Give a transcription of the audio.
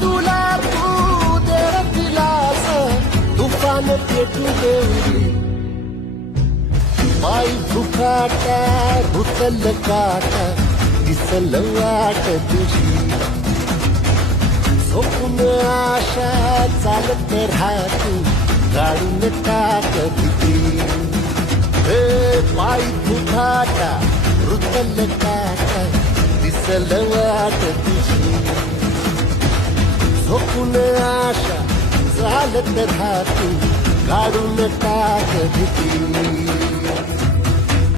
तुला तू देर दिलास तुफान पेटू देवली पायी भुतल काटा दिसल वाट तुझी. झोपून आशा चालत राहतो काढून टाक भीती. हे पायी फुकाटा रुतल काटा दिसल वाट तुझी. झोपून आशा चालत राहतो काढून टाक भीती.